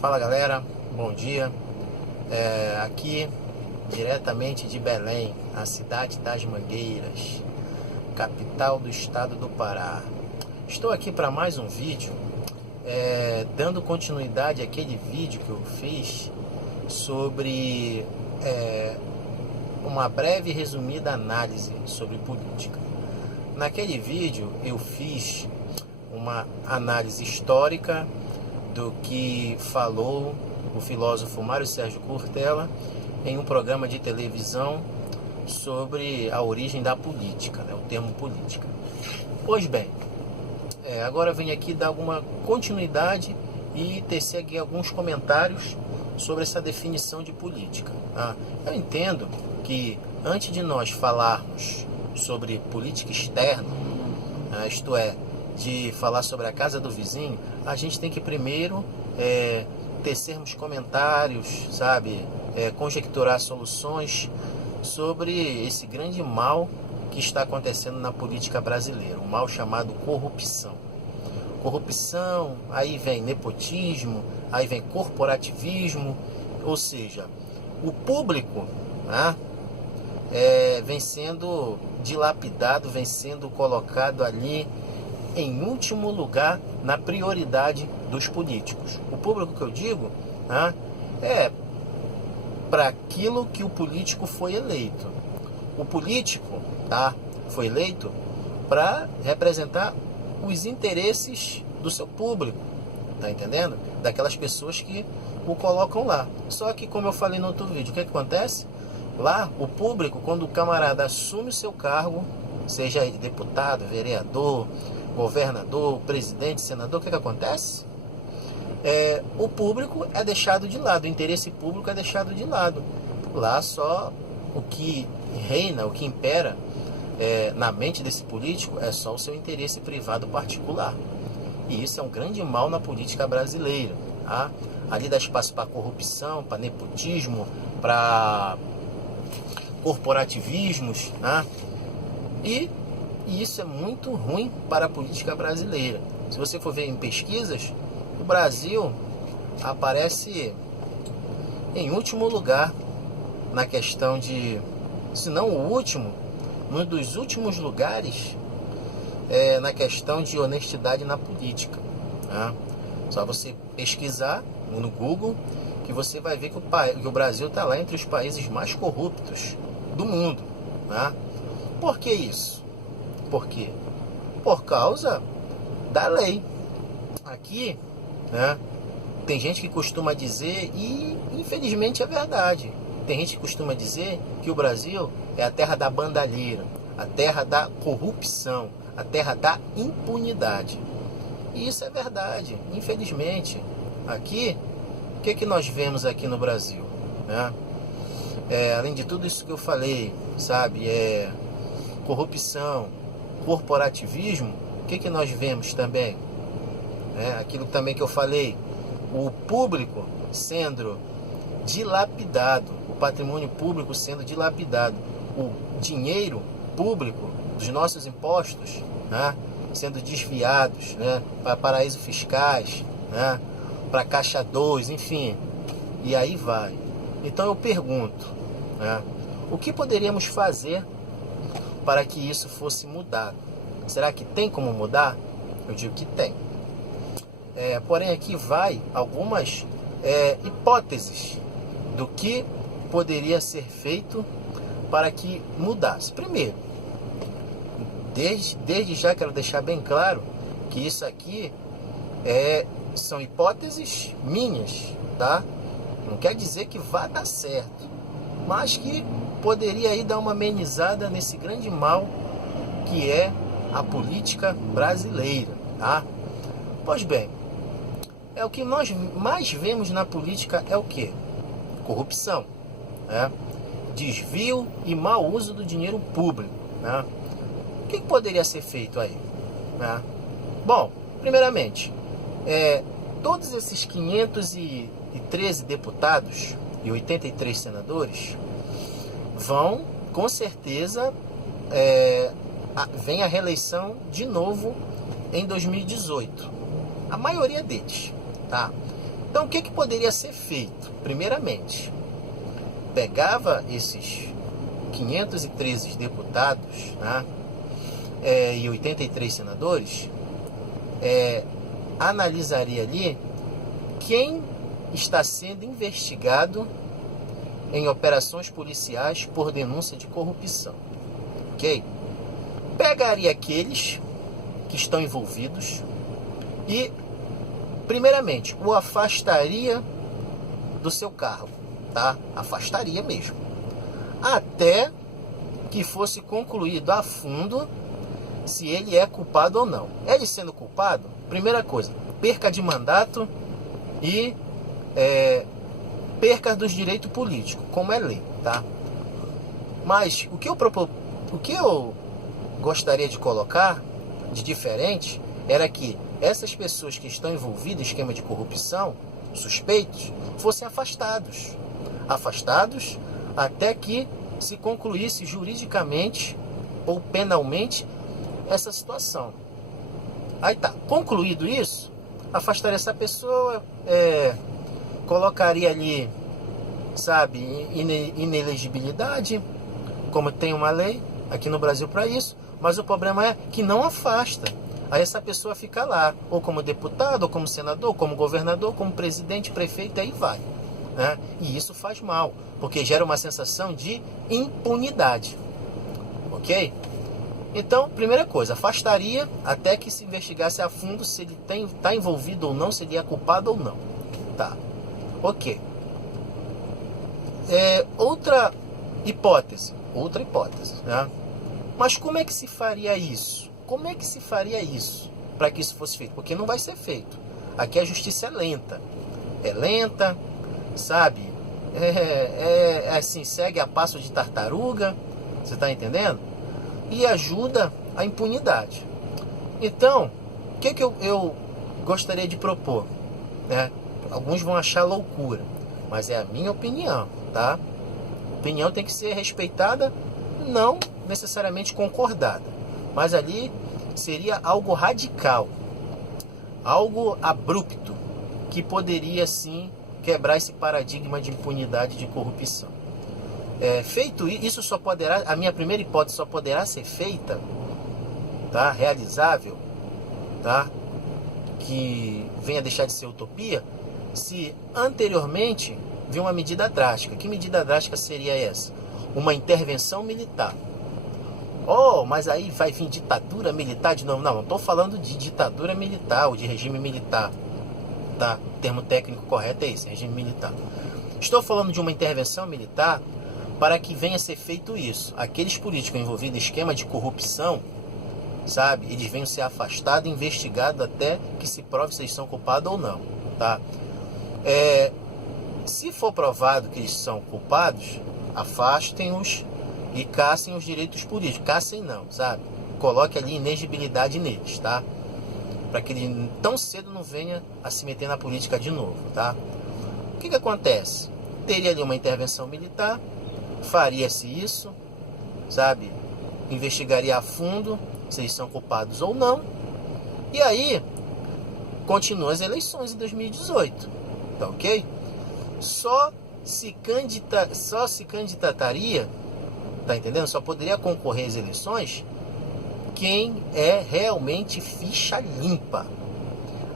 Fala galera, bom dia. Aqui diretamente de Belém, a cidade das Mangueiras, capital do estado do Pará. Estou aqui para mais um vídeo, dando continuidade àquele vídeo que eu fiz sobre uma breve e resumida análise sobre política. Naquele vídeo eu fiz uma análise histórica do que falou o filósofo Mário Sérgio Cortella em um programa de televisão sobre a origem da política, o termo política. Pois bem, agora eu venho aqui dar alguma continuidade e tecer aqui alguns comentários sobre essa definição de política. Eu entendo que antes de nós falarmos sobre política externa, isto é, de falar sobre a casa do vizinho, a gente tem que primeiro tecermos comentários, conjecturar soluções sobre esse grande mal que está acontecendo na política brasileira, um mal chamado corrupção. Corrupção, aí vem nepotismo, aí vem corporativismo, ou seja, o público vem sendo dilapidado, vem sendo colocado ali em último lugar na prioridade dos políticos. O público que eu digo é para aquilo que o político foi eleito. O político foi eleito para representar os interesses do seu público, tá entendendo? Daquelas pessoas que o colocam lá. Só que, como eu falei no outro vídeo, o que acontece? Lá, o público, quando o camarada assume o seu cargo, seja ele deputado, vereador, governador, presidente, senador, o que acontece? O público é deixado de lado, o interesse público é deixado de lado. Lá só o que reina, o que impera na mente desse político é só o seu interesse privado particular. E isso é um grande mal na política brasileira. Ali dá espaço para corrupção, para nepotismo, para corporativismos, E isso é muito ruim para a política brasileira. Se você for ver em pesquisas, o Brasil aparece em último lugar na questão de, se não o último, um dos últimos lugares na questão de honestidade na política. Só você pesquisar no Google que você vai ver que o Brasil está lá entre os países mais corruptos do mundo. Por que isso? Por quê? Por causa da lei. Aqui, tem gente que costuma dizer, e infelizmente é verdade, tem gente que costuma dizer que o Brasil é a terra da bandalheira, a terra da corrupção, a terra da impunidade. E isso é verdade, infelizmente. Aqui, o que nós vemos aqui no Brasil? Além de tudo isso que eu falei, corrupção, corporativismo, o que nós vemos também? Aquilo também que eu falei, o público sendo dilapidado, o patrimônio público sendo dilapidado, o dinheiro público dos nossos impostos sendo desviados para paraísos fiscais, para Caixa 2, enfim, e aí vai. Então eu pergunto, o que poderíamos fazer para que isso fosse mudado? Será que tem como mudar? Eu digo que tem. Porém aqui vai algumas hipóteses do que poderia ser feito para que mudasse. Primeiro, desde já quero deixar bem claro que isso aqui são hipóteses minhas, Não quer dizer que vá dar certo, mas que poderia aí dar uma amenizada nesse grande mal que é a política brasileira, Pois bem, o que nós mais vemos na política é o quê? Corrupção, desvio e mau uso do dinheiro público, O que poderia ser feito aí? Bom, primeiramente, todos esses 513 deputados e 83 senadores vão, com certeza, vem a reeleição de novo em 2018. A maioria deles, Então, o que poderia ser feito? Primeiramente, pegava esses 513 deputados, né, e 83 senadores, analisaria ali quem está sendo investigado em operações policiais por denúncia de corrupção, ok? Pegaria aqueles que estão envolvidos e, primeiramente, o afastaria do seu cargo, tá? Afastaria mesmo, até que fosse concluído a fundo se ele é culpado ou não. Ele sendo culpado, primeira coisa, perca de mandato e perca dos direitos políticos, como é lei, tá? Mas o que eu gostaria de colocar de diferente era que essas pessoas que estão envolvidas em esquema de corrupção, suspeitos, fossem afastados até que se concluísse juridicamente ou penalmente essa situação. Aí tá, concluído isso, afastaria essa pessoa, colocaria ali, sabe, inelegibilidade, como tem uma lei aqui no Brasil para isso, mas o problema é que não afasta. Aí essa pessoa fica lá, ou como deputado, ou como senador, ou como governador, como presidente, prefeito, aí vai, né? E isso faz mal, porque gera uma sensação de impunidade, ok? Então, primeira coisa, afastaria até que se investigasse a fundo se ele está envolvido ou não, se ele é culpado ou não, tá? Ok. Outra hipótese, né? Mas como é que se faria isso? Como é que se faria isso para que isso fosse feito? Porque não vai ser feito. Aqui a justiça é lenta. É lenta, sabe? Assim, segue a passo de tartaruga. Você está entendendo? E ajuda a impunidade. Então, o que eu gostaria de propor, né? Alguns vão achar loucura, mas é a minha opinião, tá? A opinião tem que ser respeitada, não necessariamente concordada, mas ali seria algo radical, algo abrupto, que poderia sim quebrar esse paradigma de impunidade, de corrupção. Feito isso, a minha primeira hipótese só poderá ser feita, tá? Realizável, tá? Que venha deixar de ser utopia, se anteriormente vir uma medida drástica. Que medida drástica seria essa? Uma intervenção militar. Mas aí vai vir ditadura militar de novo? Não estou falando de ditadura militar ou de regime militar, tá? O termo técnico correto é esse, regime militar. Estou falando de uma intervenção militar para que venha a ser feito isso. Aqueles políticos envolvidos em esquema de corrupção, sabe? Eles venham ser afastados e investigados até que se prove se eles são culpados ou não, tá? Se for provado que eles são culpados, afastem-os e cassem os direitos políticos. Cassem não, sabe? Coloque ali inegibilidade neles, tá? Para que ele tão cedo não venha a se meter na política de novo, tá? O que acontece? Teria ali uma intervenção militar, faria-se isso, sabe? Investigaria a fundo se eles são culpados ou não. E aí, continuam as eleições em 2018, tá ok? Só se candidataria, tá entendendo? Só poderia concorrer às eleições quem é realmente ficha limpa.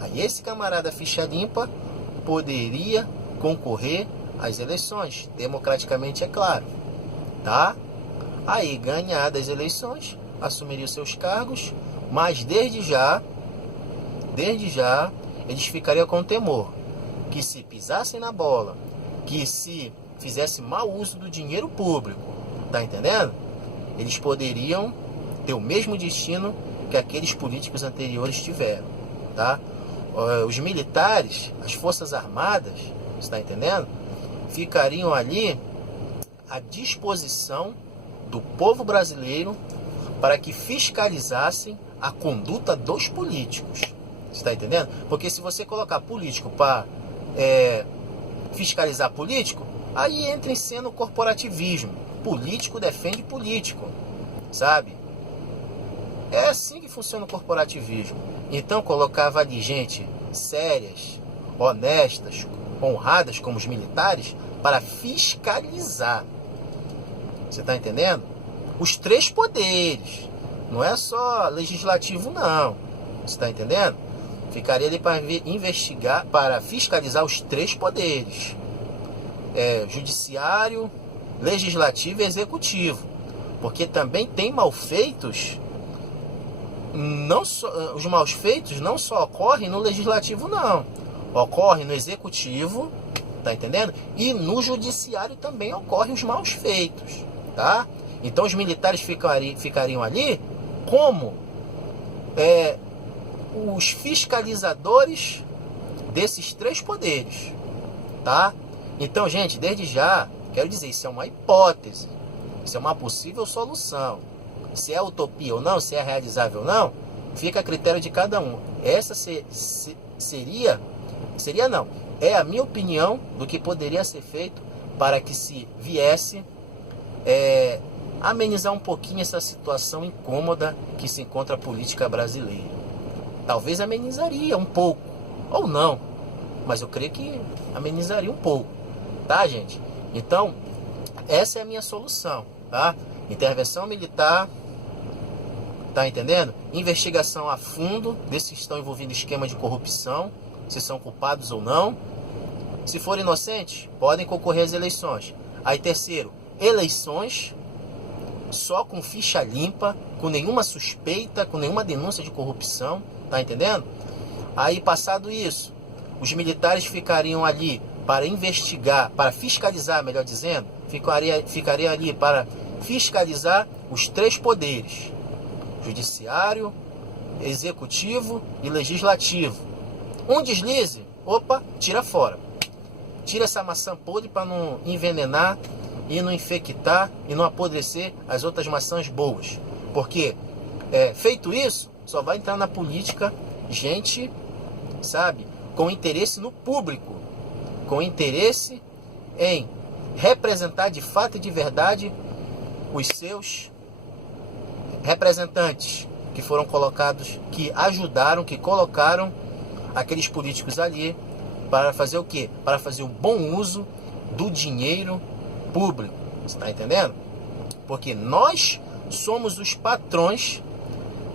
Aí esse camarada ficha limpa poderia concorrer às eleições, democraticamente, é claro, tá? Aí, ganhadas as eleições, assumiria os seus cargos, mas desde já, eles ficariam com temor que se pisassem na bola, que se fizesse mau uso do dinheiro público, tá entendendo? Eles poderiam ter o mesmo destino que aqueles políticos anteriores tiveram, tá? Os militares, as forças armadas, você tá entendendo? Ficariam ali à disposição do povo brasileiro para que fiscalizassem a conduta dos políticos. Você está entendendo? Porque se você colocar político para fiscalizar político, aí entra em cena o corporativismo. Político defende político, sabe? É assim que funciona o corporativismo. Então colocava ali gente sérias, honestas, honradas como os militares, para fiscalizar. Você está entendendo? Os três poderes. Não é só legislativo, não. Você está entendendo? Ficaria ali para investigar, para fiscalizar os três poderes. Judiciário, legislativo e executivo. Porque também tem malfeitos. Os malfeitos não só ocorrem no legislativo, não. Ocorre no executivo, tá entendendo? E no judiciário também ocorrem os malfeitos, tá? Então os militares ficariam ali como os fiscalizadores desses três poderes, tá? Então, gente, desde já, quero dizer, isso é uma hipótese, isso é uma possível solução. Se é utopia ou não, se é realizável ou não, fica a critério de cada um. Essa seria não, é a minha opinião do que poderia ser feito para que se viesse amenizar um pouquinho essa situação incômoda que se encontra a política brasileira. Talvez amenizaria um pouco, ou não, mas eu creio que amenizaria um pouco, tá, gente? Então, essa é a minha solução, tá? Intervenção militar, tá entendendo? Investigação a fundo, ver se estão envolvidos em esquema de corrupção, se são culpados ou não. Se forem inocentes, podem concorrer às eleições. Aí terceiro, eleições só com ficha limpa, com nenhuma suspeita, com nenhuma denúncia de corrupção, tá entendendo? Aí passado isso, os militares ficariam ali para investigar, para fiscalizar, melhor dizendo, ficaria ali para fiscalizar os três poderes: judiciário, executivo e legislativo. Um deslize, opa, tira fora. Tira essa maçã podre para não envenenar e não infectar e não apodrecer as outras maçãs boas. Porque, feito isso, só vai entrar na política gente, sabe, com interesse no público, com interesse em representar de fato e de verdade os seus representantes que foram colocados, que ajudaram, que colocaram aqueles políticos ali para fazer o quê? Para fazer um bom uso do dinheiro público. Você está entendendo? Porque nós somos os patrões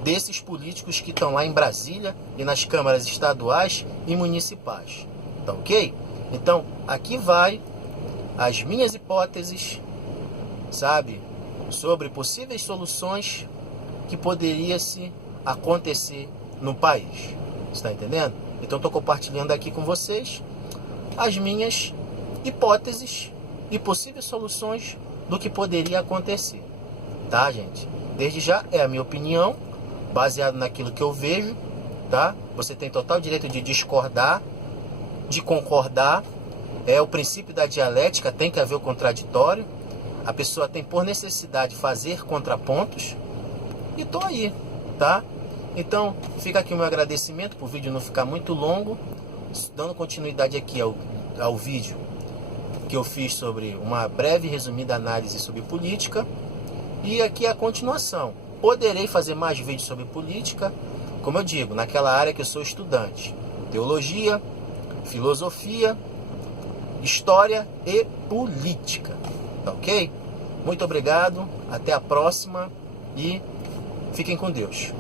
desses políticos que estão lá em Brasília e nas câmaras estaduais e municipais. Tá ok? Então, aqui vai as minhas hipóteses, sabe, sobre possíveis soluções que poderia se acontecer no país. Está entendendo? Então estou compartilhando aqui com vocês as minhas hipóteses e possíveis soluções do que poderia acontecer. Tá, gente? Desde já é a minha opinião, baseado naquilo que eu vejo, tá? Você tem total direito de discordar, de concordar. É o princípio da dialética, tem que haver o contraditório. A pessoa tem por necessidade fazer contrapontos. E tô aí, tá? Então, fica aqui o meu agradecimento por o vídeo não ficar muito longo, dando continuidade aqui ao vídeo que eu fiz sobre uma breve e resumida análise sobre política. E aqui a continuação. Poderei fazer mais vídeos sobre política, como eu digo, naquela área que eu sou estudante. Teologia, filosofia, história e política. Tá ok? Muito obrigado, até a próxima e fiquem com Deus.